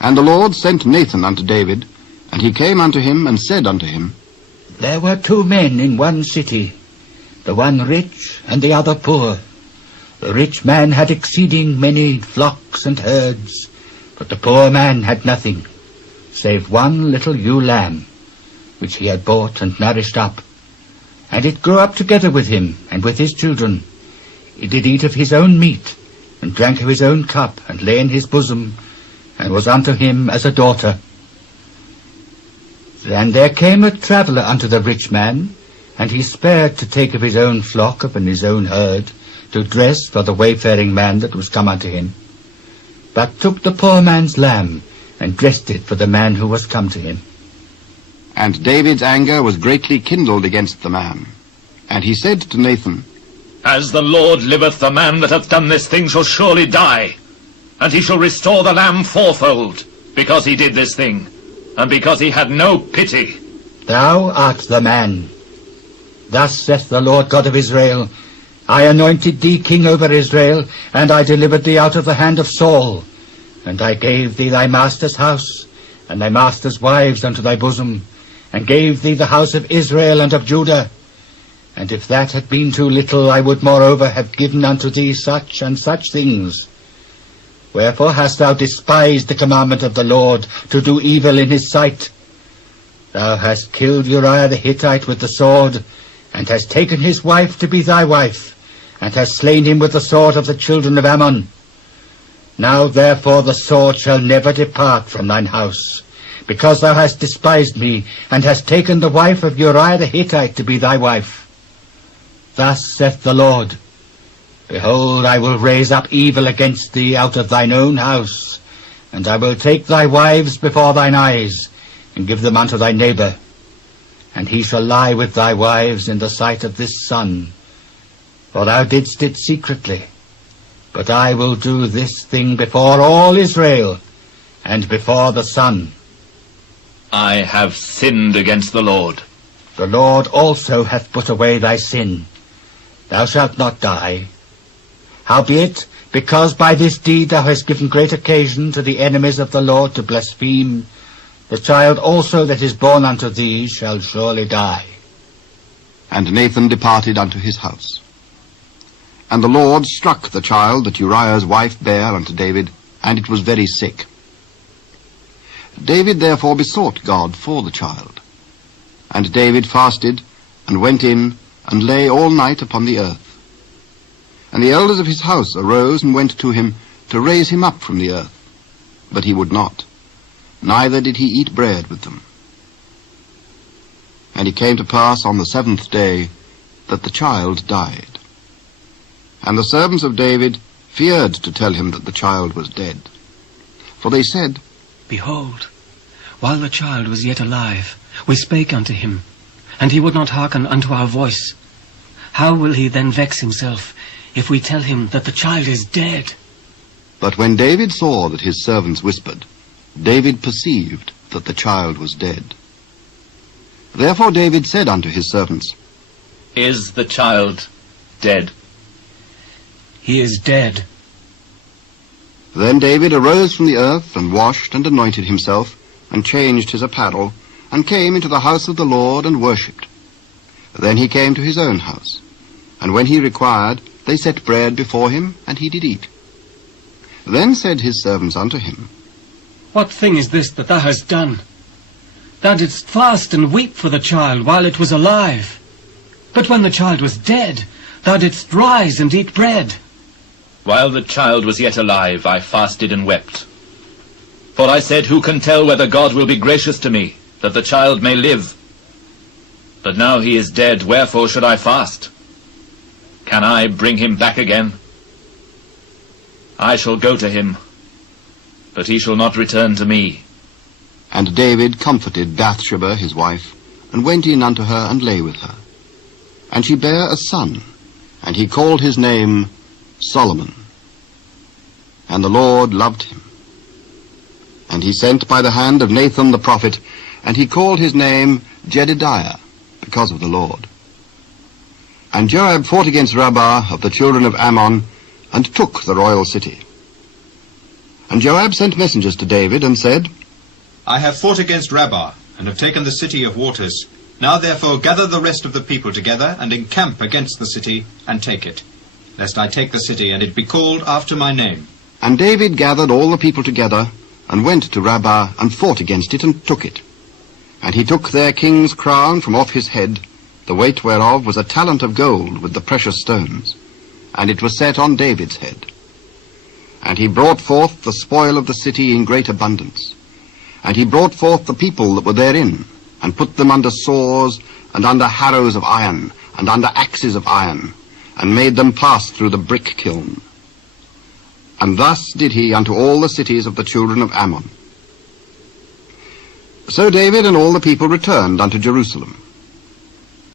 And the Lord sent Nathan unto David, and he came unto him, and said unto him, There were 2 men in one city, the one rich and the other poor. The rich man had exceeding many flocks and herds, but the poor man had nothing, save one little ewe lamb, which he had bought and nourished up. And it grew up together with him, and with his children. It did eat of his own meat, and drank of his own cup, and lay in his bosom, and was unto him as a daughter. Then there came a traveller unto the rich man, and he spared to take of his own flock and his own herd, to dress for the wayfaring man that was come unto him, but took the poor man's lamb, and dressed it for the man who was come to him. And David's anger was greatly kindled against the man. And he said to Nathan, As the Lord liveth, the man that hath done this thing shall surely die, and he shall restore the lamb 4-fold, because he did this thing, and because he had no pity. Thou art the man. Thus saith the Lord God of Israel, I anointed thee king over Israel, and I delivered thee out of the hand of Saul. And I gave thee thy master's house, and thy master's wives unto thy bosom, and gave thee the house of Israel and of Judah. And if that had been too little, I would moreover have given unto thee such and such things. Wherefore hast thou despised the commandment of the Lord, to do evil in his sight? Thou hast killed Uriah the Hittite with the sword, and hast taken his wife to be thy wife, and hast slain him with the sword of the children of Ammon. Now therefore the sword shall never depart from thine house, because thou hast despised me, and hast taken the wife of Uriah the Hittite to be thy wife. Thus saith the Lord, Behold, I will raise up evil against thee out of thine own house, and I will take thy wives before thine eyes, and give them unto thy neighbor. And he shall lie with thy wives in the sight of this sun, for thou didst it secretly. But I will do this thing before all Israel, and before the sun. I have sinned against the Lord. The Lord also hath put away thy sin. Thou shalt not die. Howbeit, because by this deed thou hast given great occasion to the enemies of the Lord to blaspheme, the child also that is born unto thee shall surely die. And Nathan departed unto his house. And the Lord struck the child that Uriah's wife bare unto David, and it was very sick. David therefore besought God for the child. And David fasted, and went in, and lay all night upon the earth. And the elders of his house arose and went to him to raise him up from the earth. But he would not, neither did he eat bread with them. And it came to pass on the 7th day that the child died. And the servants of David feared to tell him that the child was dead. For they said, Behold, while the child was yet alive, we spake unto him, and he would not hearken unto our voice. How will he then vex himself, if we tell him that the child is dead? But when David saw that his servants whispered, David perceived that the child was dead. Therefore David said unto his servants, Is the child dead? He is dead. Then David arose from the earth, and washed, and anointed himself, and changed his apparel, and came into the house of the Lord, and worshipped. Then he came to his own house, and when he required, they set bread before him, and he did eat. Then said his servants unto him, What thing is this that thou hast done? Thou didst fast and weep for the child while it was alive. But when the child was dead, thou didst rise and eat bread. While the child was yet alive, I fasted and wept. For I said, Who can tell whether God will be gracious to me, that the child may live? But now he is dead, wherefore should I fast? Can I bring him back again? I shall go to him, but he shall not return to me. And David comforted Bathsheba his wife, and went in unto her, and lay with her. And she bare a son, and he called his name Solomon. And the Lord loved him. And he sent by the hand of Nathan the prophet, and he called his name Jedidiah, because of the Lord. And Joab fought against Rabbah of the children of Ammon, and took the royal city. And Joab sent messengers to David, and said, I have fought against Rabbah, and have taken the city of waters. Now therefore gather the rest of the people together, and encamp against the city, and take it, lest I take the city, and it be called after my name. And David gathered all the people together, and went to Rabbah, and fought against it, and took it. And he took their king's crown from off his head, the weight whereof was a talent of gold with the precious stones, and it was set on David's head. And he brought forth the spoil of the city in great abundance. And he brought forth the people that were therein, and put them under saws, and under harrows of iron, and under axes of iron, and made them pass through the brick kiln. And thus did he unto all the cities of the children of Ammon. So David and all the people returned unto Jerusalem.